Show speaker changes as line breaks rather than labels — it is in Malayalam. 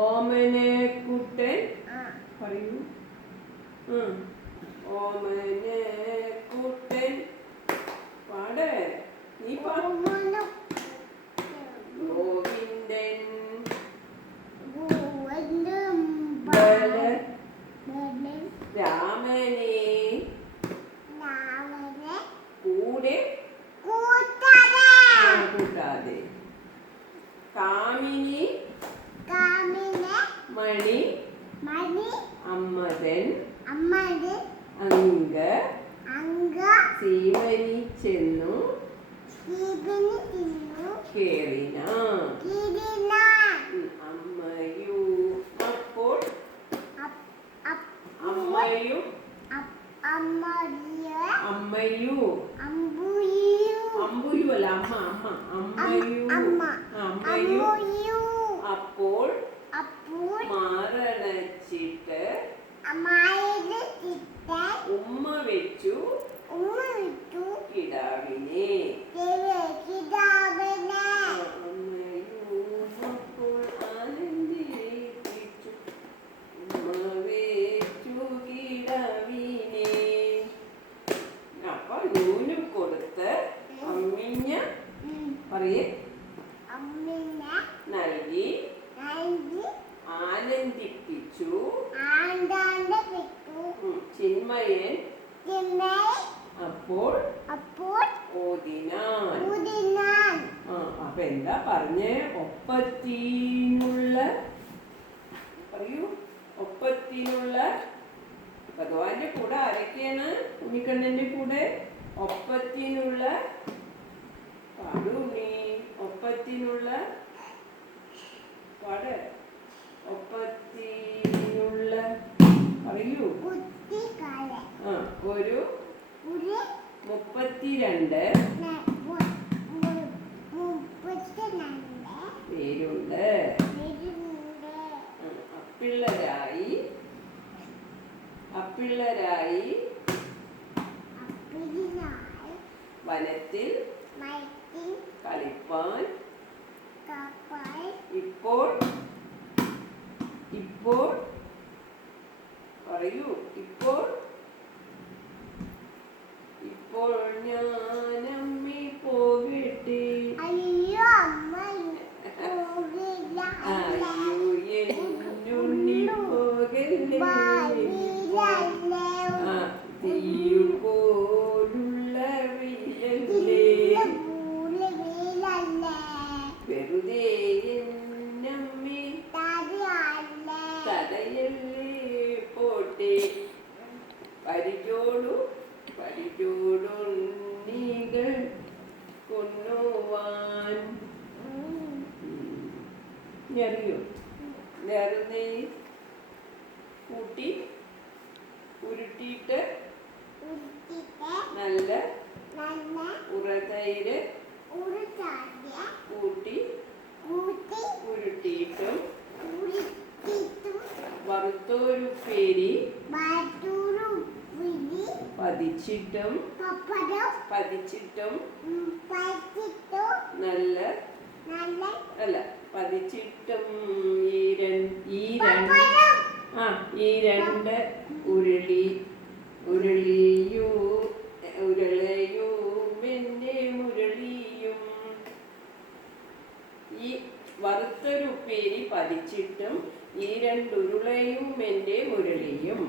ഓമനക്കുട്ടൻ
ആ
പറയൂ ഉം. മണി
മണി
അമ്മതൻ
അമ്മത്
അങ്ക
അങ്ക
സീമനി ചെന്നു
ശിവന് തിന്നു
കേറിന.
കിരിന
അമ്മയു. അപ്പോൾ
അപ്പ-
അമ്മയും
അപ്പ്
അമ്മയു.
അമ്പുയു
അമ്പുയു അല്ല അമ്മ അമ്മ അമ്മയു
അമ്മ
അമ്മയു
അമ്പുയു
അപ്പോൾ
അപ്പോൾ
മാറണച്ചിട്ട്
അമ്മായത് ചിത്ത
ഉമ്മ വെച്ചു
ഉമ്മ വിട്ടു
കിടാവിനെ
കിതാബനെ
അമ്മയു അപ്പോൾ ആനന്ദിപ്പിച്ചു ഉമ്മ വെച്ചു കിടാവിനെ അപ്പൊ നൂന് കൊടുത്ത് അമ്മിഞ്ഞ പറയേ. നൽകി. ആനന്ദിപ്പിച്ചു. ചിന്മയൻ. അപ്പോൾ
അപ്പോൾ
ഓതിനാൻ ആ അപ്പൊ എന്താ പറഞ്ഞേ? ഒപ്പത്തിനുള്ള പറയൂ. ഒപ്പത്തിനുള്ള ഭഗവാന്റെ കൂടെ ആരൊക്കെയാണ് ഉണ്ണിക്കണ്ണന്റെ കൂടെ? ഒപ്പത്തിനുള്ള ഒപ്പത്തിനുള്ള പാട്. ഒപ്പത്തിനുള്ള പറയൂ ആ ഒരു മുപ്പത്തിരണ്ട് പേരുണ്ട്. അപ്പിള്ളരായി. അപ്പിള്ളരായി വനത്തിൽ കളിപ്പാൻ ഇപ്പോൾ ഇപ്പോൾ പറയൂ ഇപ്പോൾ ഇപ്പോൾ ഞാനമ്മി പോകട്ടെ.
അയ്യോ അമ്മ
അയ്യോ എന്നുണ്ണി പോകല്ലേ. ആ ഇനി അറിയോ കൂട്ടി ഉരുട്ടിയിട്ട് നല്ല
ഒരു
കൂട്ടി ഉരുട്ടിയിട്ടും
ഉരുട്ടിട്ടും
വറുത്തൊരു പേരി
ബാറ്റൂരു വിളി
പതിച്ചിട്ടും പതിച്ചിട്ടും നല്ല
നല്ല
അല്ല. പതിച്ചിട്ടും ഈ രണ്ട് ഈ രണ്ട് ആ ഈ രണ്ട് ഉരുളി ഉരുളിയൂ ഉരുളയൂ എന്റെ മുരളിയും. ഈ വറുത്തൊരു ഉപ്പേരി പതിച്ചിട്ടും ഈ രണ്ടുരുളയും എന്റെ മുരളിയും.